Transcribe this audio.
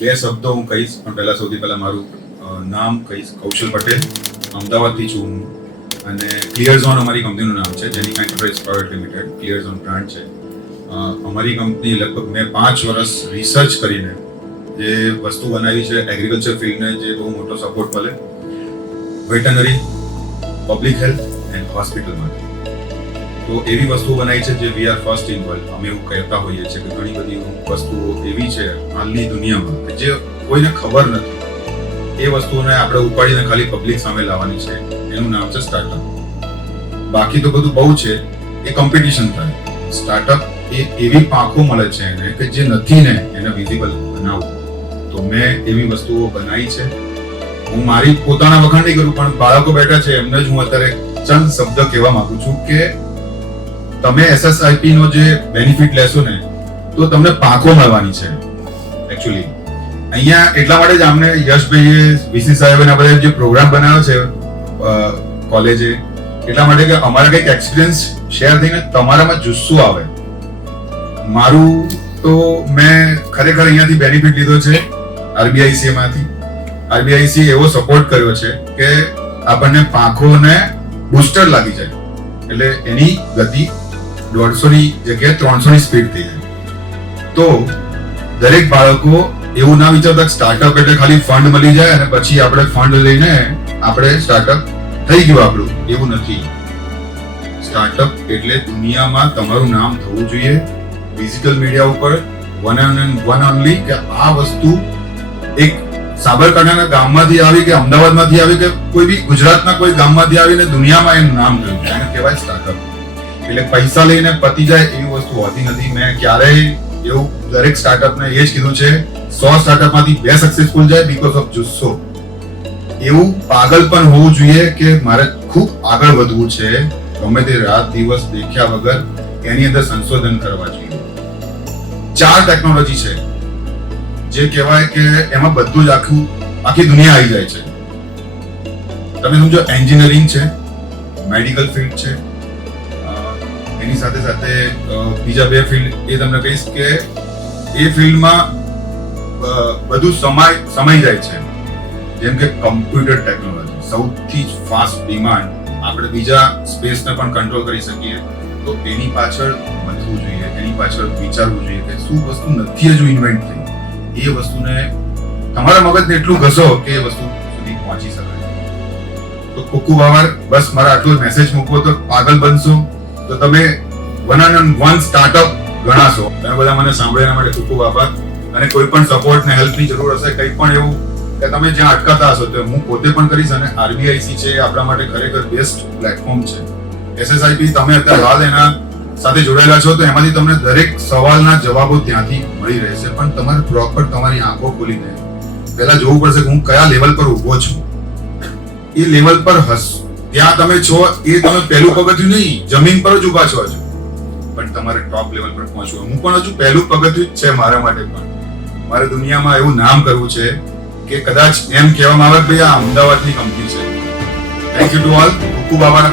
બે શબ્દો હું કહીશ, પણ પહેલા સૌથી પહેલા મારું નામ કહીશ. કૌશલ પટેલ, અમદાવાદથી છું હું, અને ક્લિયર ઝોન અમારી કંપનીનું નામ છે. Jenika enterprise private limited clear zone brand છે. અમારી કંપની લગભગ મેં 5 વર્ષ રિસર્ચ કરીને જે વસ્તુ બનાવી છે એગ્રીકલ્ચર ફિલ્ડને જે બહુ મોટો સપોર્ટ મળે, વેટનરી, પબ્લિક હેલ્થ એન્ડ હોસ્પિટલમાં. તો એવી વસ્તુઓ બનાવી છે જે we are first in world. અમે એવું કહેતા હોઈએ છીએ કે ઘણી બધી વસ્તુઓ એવી છે હાલની દુનિયામાં કે જે કોઈને ખબર નથી. એ વસ્તુઓને આપણે ઉપાડીને ખાલી પબ્લિક સામે લાવવાની છે. એનું નામ છે સ્ટાર્ટઅપ. બાકી તો બધું બહુ છે, એ કોમ્પિટિશન થાય. સ્ટાર્ટઅપ એ એવી પાંખો મળે છે એને કે જે નથી ને એને વિઝિબલ બનાવવું. તો મેં એવી વસ્તુઓ બનાવી છે. હું મારી પોતાના વખાણ નહીં કરું, પણ બાળકો બેઠા છે એમને જ હું અત્યારે ચંદ શબ્દ કહેવા માંગુ છું કે તમે એસએસઆઈપી નો જે બેનિફિટ લેશો ને તો તમને પાંખો મળવાની છે. એકચ્યુઅલી અહીંયા એટલા માટે જ અમને યશભાઈએ વીસી સાહેબે બધા જે પ્રોગ્રામ બનાવ્યો છે કોલેજે, એટલા માટે કે અમારા કંઈક એક્સપિરિયન્સ શેર થઈને તમારામાં જુસ્સો આવે. મારું તો મેં ખરેખર અહીંયાથી બેનિફિટ લીધો છે આરબીઆઈસી માંથી. આરબીઆઈસી એવો સપોર્ટ કર્યો છે કે આપણને પાંખોને બૂસ્ટર લાગી જાય, એટલે એની ગતિ 150 ની જગ્યાએ 300 ની સ્પીડ થઈ જાય. તો દરેક બાળકો એવું ના વિચારતા સ્ટાર્ટઅપ એટલે ખાલી ફંડ મળી જાય અને પછી આપણે ફંડ લઈને આપણે સ્ટાર્ટઅપ થઈ ગયું આપણું. એવું નથી. સ્ટાર્ટઅપ એટલે દુનિયામાં તમારું નામ થવું જોઈએ ડિજિટલ મીડિયા ઉપર, વન ઓનલી, કે આ વસ્તુ એક સાબરકાંઠાના ગામમાંથી આવી કે અમદાવાદમાંથી આવી કે કોઈ બી ગુજરાતના કોઈ ગામમાંથી આવીને દુનિયામાં એનું નામ થયું, એને કહેવાય સ્ટાર્ટઅપ. એટલે પૈસા લઈને પતી જાય એવી વસ્તુ હોતી નથી. મેં ક્યારેય એવું દરેક સ્ટાર્ટઅપને એ જ કીધું છે, 100 સ્ટાર્ટઅપમાંથી 2 સક્સેસફુલ જાય બીકોઝ ઓફ જુસ્સો. એવું પાગલ પણ હોવું જોઈએ કે મારે ખૂબ આગળ વધવું છે, ગમે તે રાત દિવસ દેખ્યા વગર એની અંદર સંશોધન કરવા જોઈએ. 4 ટેકનોલોજી છે જે કહેવાય કે એમાં બધું જ આખી દુનિયા આવી જાય છે. તમે સમજો એન્જિનિયરિંગ છે, મેડિકલ ફિલ્ડ છે, એની સાથે સાથે બીજા 2 ફિલ્ડ એ તમને કહીશ કે એ ફિલ્ડમાં બધું સમાઈ જાય છે. જેમ કે કમ્પ્યુટર ટેકનોલોજી સૌથી ફાસ્ટ ડિમાન્ડ, આપણે બીજા સ્પેસને પણ કંટ્રોલ કરી શકીએ. તો એની પાછળ વધવું જોઈએ, એની પાછળ વિચારવું જોઈએ કે શું વસ્તુ નથી હજુ ઇન્વેન્ટ થઈ, એ વસ્તુને તમારા મગજને એટલું ઘસો કે એ વસ્તુ સુધી પહોંચી શકાય. તો કુકુ બાવાર, બસ મારા આટલો મેસેજ મૂકવો તો પાગલ બનશો તો તમે વન સ્ટાર્ટઅપ ગણાશો. તમે બધા મને સાંભળ્યા માટે ખૂબ ખૂબ આભાર. અને કોઈ પણ સપોર્ટ ને હેલ્પની જરૂર હશે, કંઈ પણ એવું કે તમે જ્યાં અટકાતા હશો તો હું પોતે પણ કરીશ. અને આરબીઆઈસી છે આપણા માટે ખરેખર બેસ્ટ પ્લેટફોર્મ છે. એસએસઆઈપી તમે અત્યારે હાલ એના સાથે જોડાયેલા છો તો એમાંથી તમને દરેક સવાલના જવાબો ત્યાંથી મળી રહેશે. પણ તમારે પ્રોપર તમારી આંખો ખોલીને પહેલા જોવું પડશે કે હું કયા લેવલ પર ઊભો છું. એ લેવલ પર ત્યાં તમે છો, એ તમે પહેલું પગથિયું નહીં, જમીન પર જ ઊભા છો હજુ, પણ તમારે ટોપ લેવલ પર પહોંચવું. હું પણ હજુ પહેલું પગથિયું છે મારા માટે. પણ મારે દુનિયામાં એવું નામ કરવું છે કે કદાચ એમ કહેવામાં આવે કે ભાઈ આ અમદાવાદની કંપની છે. Thank you to all. ખૂબ ખૂબ આભાર.